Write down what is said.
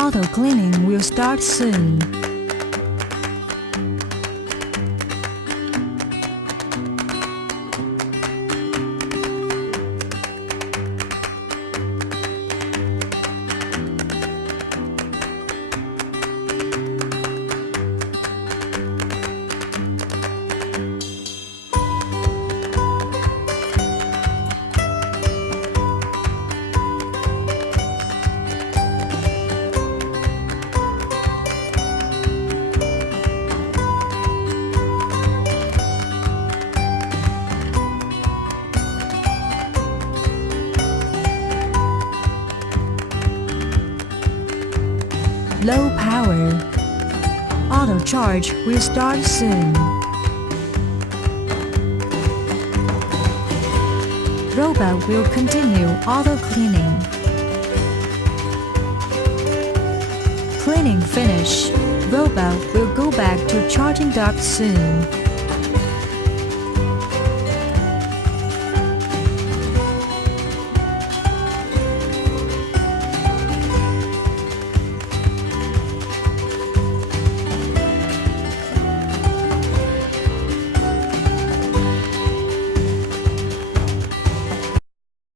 Auto cleaning will start soon. Low power. Auto charge will start soon. Robot will continue auto cleaning. Cleaning finish. Robot will go back to charging dock soon.